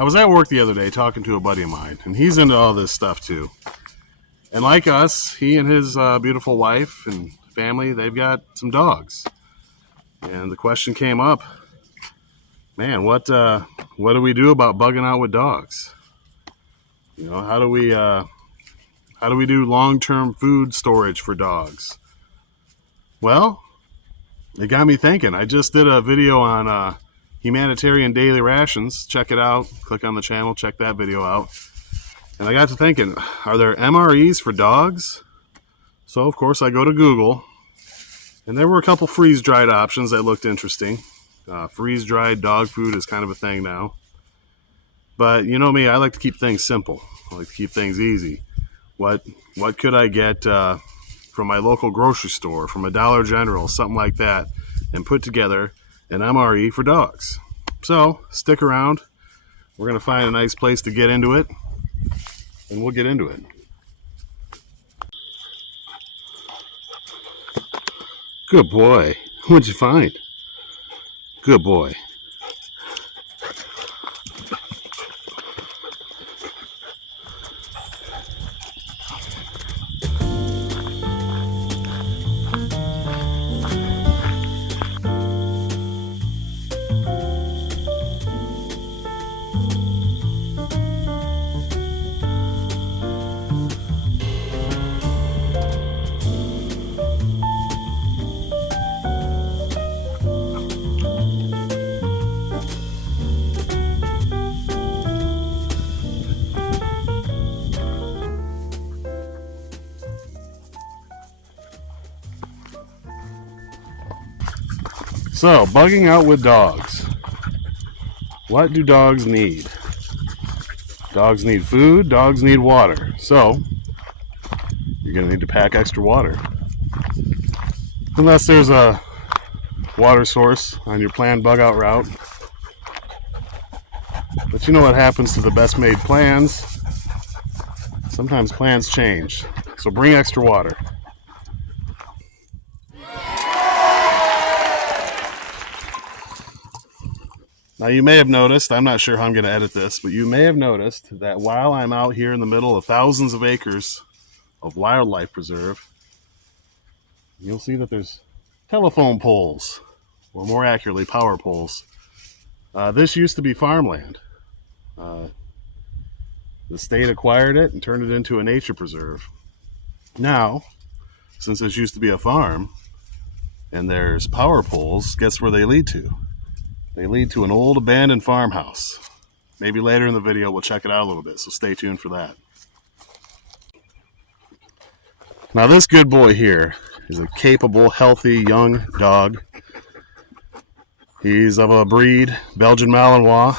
I was at work the other day talking to a buddy of mine, and he's into all this stuff too. And like us, he and his beautiful wife and family, they've got some dogs. And the question came up, man, what do we do about bugging out with dogs? You know, how do we do long-term food storage for dogs? Well, it got me thinking. I just did a video on humanitarian daily rations. Check it out. Click on the channel, check that video out. And I got to thinking, are there MREs for dogs? So, of course, I go to Google, and there were a couple freeze-dried options that looked interesting. Freeze-dried dog food is kind of a thing now. But you know me, I like to keep things simple. I like to keep things easy. What could I get from my local grocery store, from a Dollar General, something like that, and put together an MRE for dogs? So, stick around. We're going to find a nice place to get into it, and we'll get into it. Good boy. What'd you find? Good boy. So, bugging out with dogs. What do dogs need? Dogs need food, dogs need water. So, you're going to need to pack extra water. Unless there's a water source on your planned bug out route. But you know what happens to the best made plans? Sometimes plans change. So bring extra water. Now you may have noticed, I'm not sure how I'm going to edit this, but you may have noticed that while I'm out here in the middle of thousands of acres of wildlife preserve, you'll see that there's telephone poles, or more accurately, power poles. This used to be farmland. The state acquired it and turned it into a nature preserve. Now, since this used to be a farm, and there's power poles, guess where they lead to? They lead to an old abandoned farmhouse. Maybe later in the video we'll check it out a little bit, so stay tuned for that. Now this good boy here is a capable, healthy, young dog. He's of a breed, Belgian Malinois,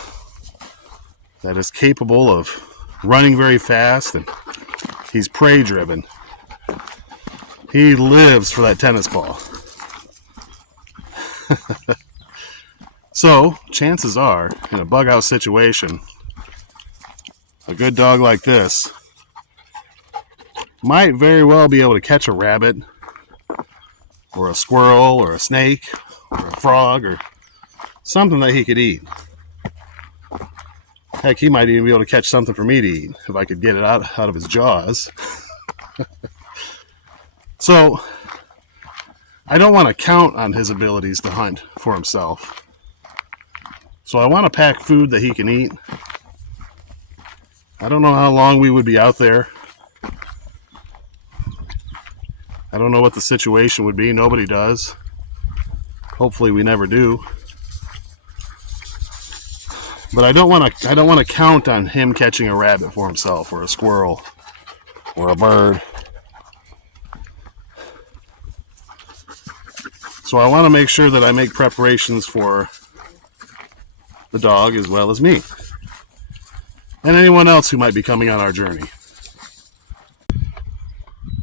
that is capable of running very fast, and he's prey driven. He lives for that tennis ball. So, chances are, in a bug out situation, a good dog like this might very well be able to catch a rabbit, or a squirrel, or a snake, or a frog, or something that he could eat. Heck, he might even be able to catch something for me to eat, if I could get it out of his jaws. So, I don't want to count on his abilities to hunt for himself. So I want to pack food that he can eat. I don't know how long we would be out there. I don't know what the situation would be. Nobody does. Hopefully we never do. But I don't want to count on him catching a rabbit for himself, or a squirrel, or a bird. So I want to make sure that I make preparations for the dog as well as me, and anyone else who might be coming on our journey.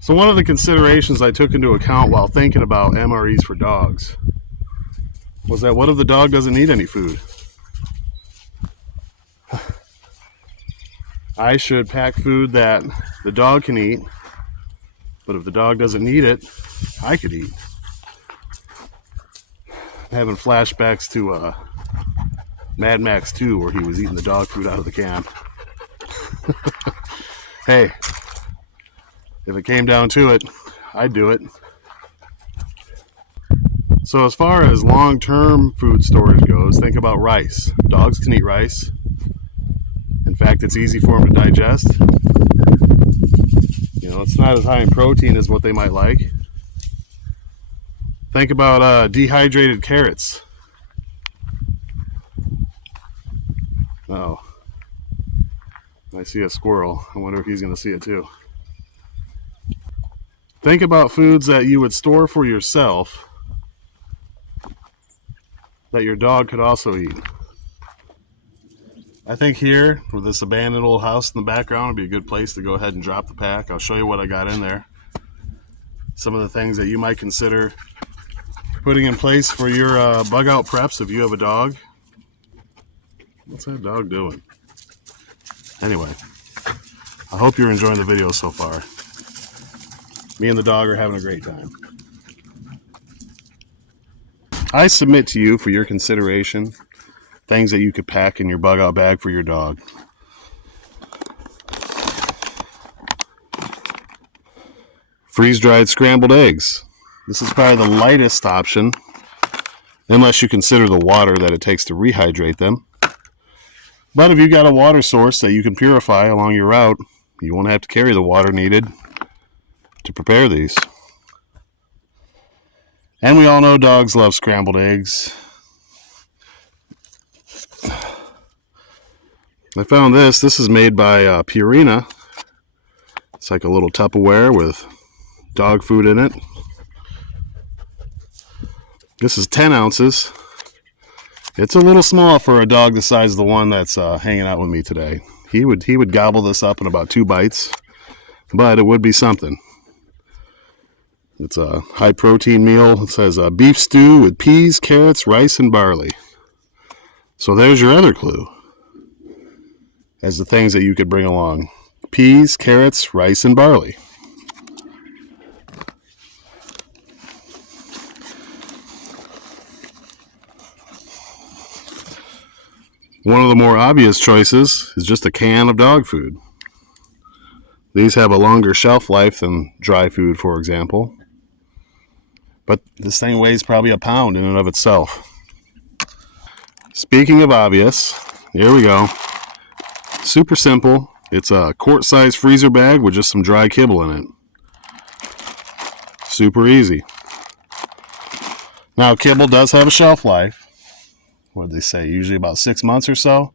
So one of the considerations I took into account while thinking about MREs for dogs was that what if the dog doesn't need any food? I should pack food that the dog can eat, but if the dog doesn't need it, I could eat. I'm having flashbacks to Mad Max 2, where he was eating the dog food out of the can. Hey, if it came down to it, I'd do it. So as far as long-term food storage goes, think about rice. Dogs can eat rice. In fact, it's easy for them to digest. You know, it's not as high in protein as what they might like. Think about dehydrated carrots. Uh-oh. I see a squirrel. I wonder if he's going to see it too. Think about foods that you would store for yourself that your dog could also eat. I think here, with this abandoned old house in the background, would be a good place to go ahead and drop the pack. I'll show you what I got in there. Some of the things that you might consider putting in place for your bug out preps if you have a dog. What's that dog doing? Anyway, I hope you're enjoying the video so far. Me and the dog are having a great time. I submit to you for your consideration things that you could pack in your bug out bag for your dog. Freeze-dried scrambled eggs. This is probably the lightest option, unless you consider the water that it takes to rehydrate them. But if you've got a water source that you can purify along your route, you won't have to carry the water needed to prepare these. And we all know dogs love scrambled eggs. I found this. This is made by Purina. It's like a little Tupperware with dog food in it. This is 10 ounces. It's a little small for a dog the size of the one that's hanging out with me today. He would gobble this up in about 2 bites, but it would be something. It's a high protein meal. It says beef stew with peas, carrots, rice, and barley. So there's your other clue as the things that you could bring along. Peas, carrots, rice, and barley. One of the more obvious choices is just a can of dog food. These have a longer shelf life than dry food, for example. But this thing weighs probably a pound in and of itself. Speaking of obvious, here we go. Super simple. It's a quart-sized freezer bag with just some dry kibble in it. Super easy. Now, kibble does have a shelf life. What did they say? Usually about 6 months or so.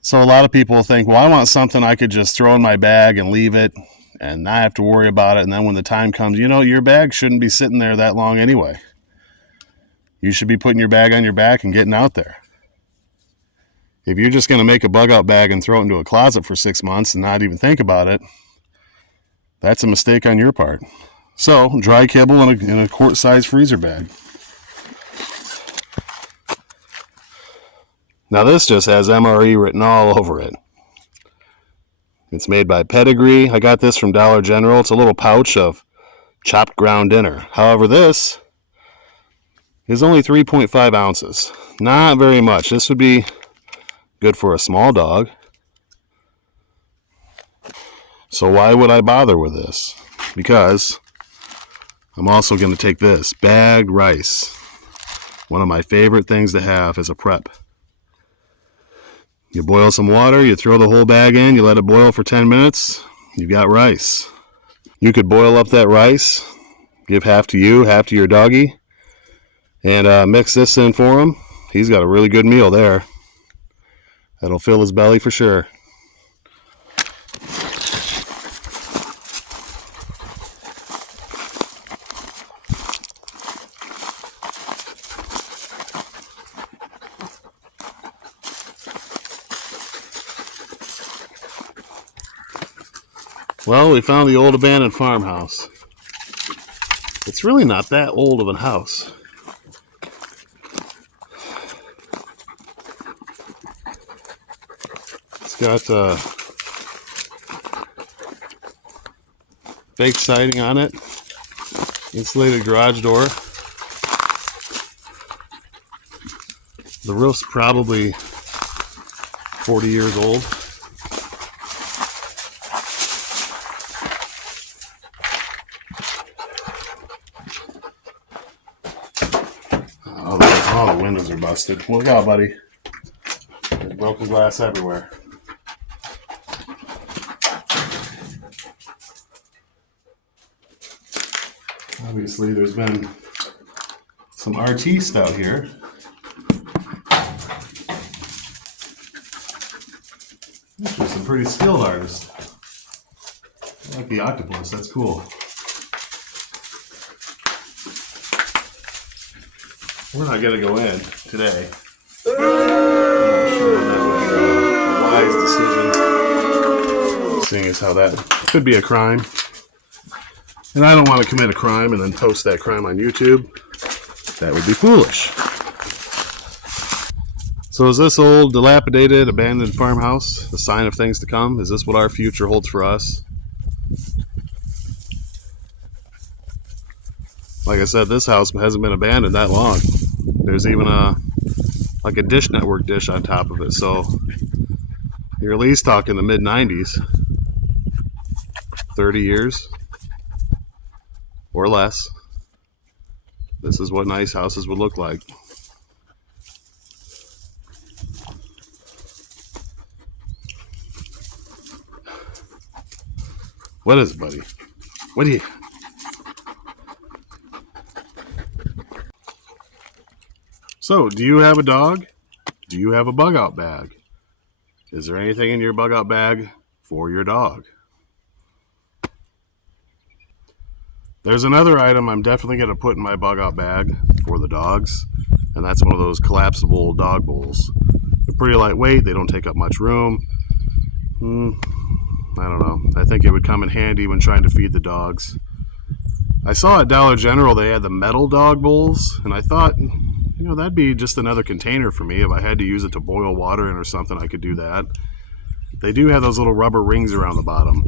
So a lot of people think, well, I want something I could just throw in my bag and leave it and not have to worry about it. And then when the time comes, you know, your bag shouldn't be sitting there that long anyway. You should be putting your bag on your back and getting out there. If you're just going to make a bug out bag and throw it into a closet for 6 months and not even think about it, that's a mistake on your part. So, dry kibble in a quart-sized freezer bag. Now this just has MRE written all over it. It's made by Pedigree. I got this from Dollar General. It's a little pouch of chopped ground dinner. However, this is only 3.5 ounces. Not very much. This would be good for a small dog. So why would I bother with this? Because I'm also going to take this bag rice. One of my favorite things to have as a prep. You boil some water, you throw the whole bag in, you let it boil for 10 minutes, you've got rice. You could boil up that rice, give half to you, half to your doggy, and mix this in for him. He's got a really good meal there. That'll fill his belly for sure. Well, we found the old abandoned farmhouse. It's really not that old of a house. It's got fake siding on it, insulated garage door. The roof's probably 40 years old. Oh, the windows are busted. Look out, buddy. There's broken glass everywhere. Obviously, there's been some artistes out here. Actually, some pretty skilled artists. I like the octopus. That's cool. We're not going to go in today. I'm not sure that would be a wise decision, seeing as how that could be a crime. And I don't want to commit a crime and then post that crime on YouTube. That would be foolish. So is this old, dilapidated, abandoned farmhouse a sign of things to come? Is this what our future holds for us? Like I said, this house hasn't been abandoned that long. There's even a Dish Network dish on top of it. So you're at least talking the mid-90s. 30 years or less. This is what nice houses would look like. What is it, buddy? What do you... So, do you have a dog? Do you have a bug-out bag? Is there anything in your bug-out bag for your dog? There's another item I'm definitely going to put in my bug-out bag for the dogs, and that's one of those collapsible dog bowls. They're pretty lightweight. They don't take up much room. I don't know. I think it would come in handy when trying to feed the dogs. I saw at Dollar General they had the metal dog bowls, and I thought, you know, that'd be just another container for me. If I had to use it to boil water in or something, I could do that. They do have those little rubber rings around the bottom.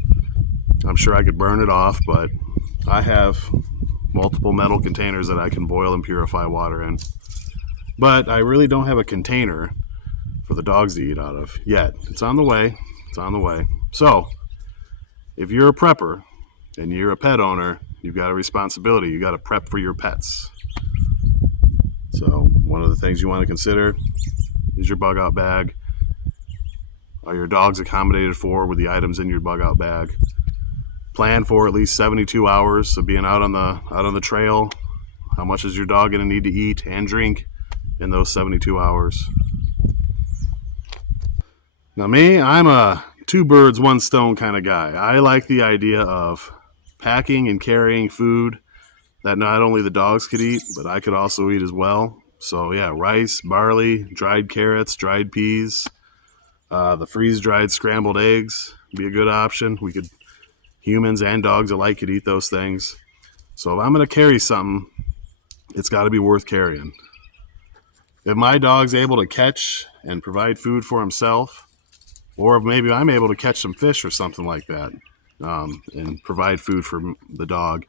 I'm sure I could burn it off, but I have multiple metal containers that I can boil and purify water in. But I really don't have a container for the dogs to eat out of yet. It's on the way. It's on the way. So, if you're a prepper and you're a pet owner, you've got a responsibility. You've got to prep for your pets. So, one of the things you want to consider is your bug-out bag. Are your dogs accommodated for with the items in your bug-out bag? Plan for at least 72 hours of being out on the trail. How much is your dog going to need to eat and drink in those 72 hours? Now me, I'm a two birds, one stone kind of guy. I like the idea of packing and carrying food that not only the dogs could eat, but I could also eat as well. So yeah, rice, barley, dried carrots, dried peas, the freeze-dried scrambled eggs would be a good option. Humans and dogs alike could eat those things. So if I'm going to carry something, it's got to be worth carrying. If my dog's able to catch and provide food for himself, or if maybe I'm able to catch some fish or something like that, and provide food for the dog,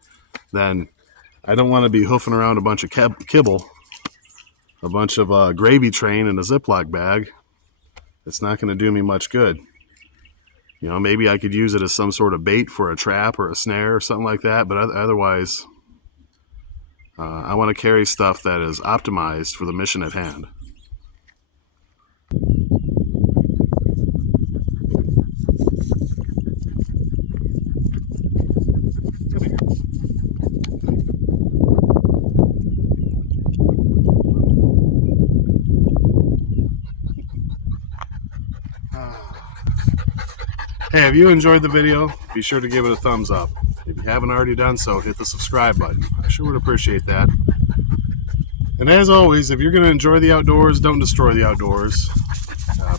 then I don't want to be hoofing around a bunch of kibble, a bunch of gravy train in a Ziploc bag. It's not going to do me much good. You know, maybe I could use it as some sort of bait for a trap or a snare or something like that, but otherwise, I want to carry stuff that is optimized for the mission at hand. Hey, if you enjoyed the video, be sure to give it a thumbs up. If you haven't already done so, hit the subscribe button. I sure would appreciate that. And as always, if you're going to enjoy the outdoors, don't destroy the outdoors.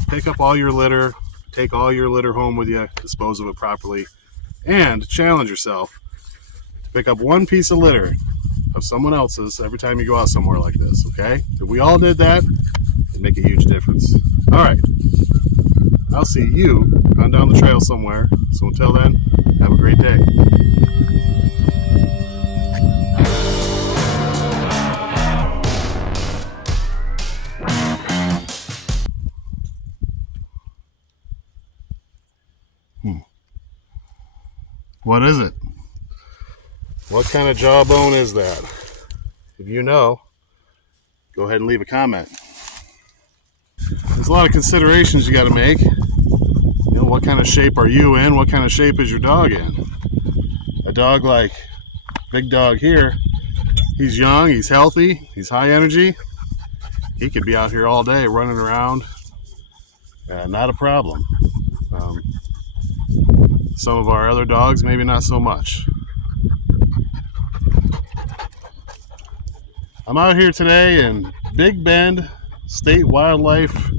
Pick up all your litter, take all your litter home with you, dispose of it properly, and challenge yourself to pick up one piece of litter of someone else's every time you go out somewhere like this, okay? If we all did that, it'd make a huge difference. All right. I'll see you on down the trail somewhere. So until then, have a great day. What is it? What kind of jawbone is that? If you know, go ahead and leave a comment. There's a lot of considerations you got to make. You know, what kind of shape are you in? What kind of shape is your dog in? A dog like Big Dog here, he's young, he's healthy, he's high energy. He could be out here all day running around. Not a problem. Some of our other dogs, maybe not so much. I'm out here today in Big Bend State Wildlife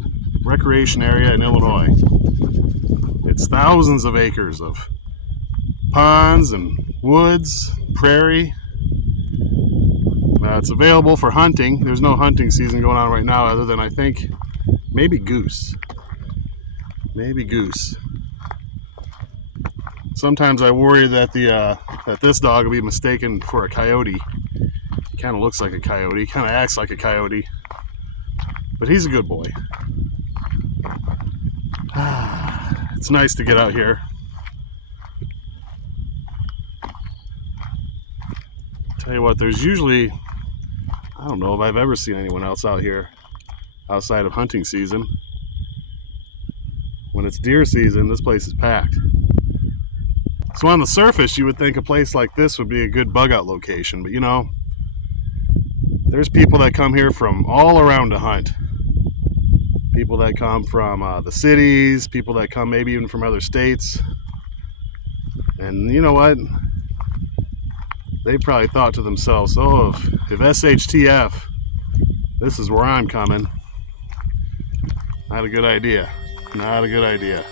Recreation Area in Illinois. It's thousands of acres of ponds and woods, prairie. It's available for hunting. There's no hunting season going on right now other than, I think, maybe goose. Maybe goose. Sometimes I worry that that this dog will be mistaken for a coyote. He kind of looks like a coyote. He kind of acts like a coyote. But he's a good boy. It's nice to get out here. Tell you what, there's usually, I don't know if I've ever seen anyone else out here outside of hunting season. When it's deer season, this place is packed. So on the surface, you would think a place like this would be a good bug out location, but you know, there's people that come here from all around to hunt. People that come from the cities, people that come maybe even from other states. And you know what? They probably thought to themselves, oh, if shtf, this is where I'm coming. Not a good idea. Not a good idea.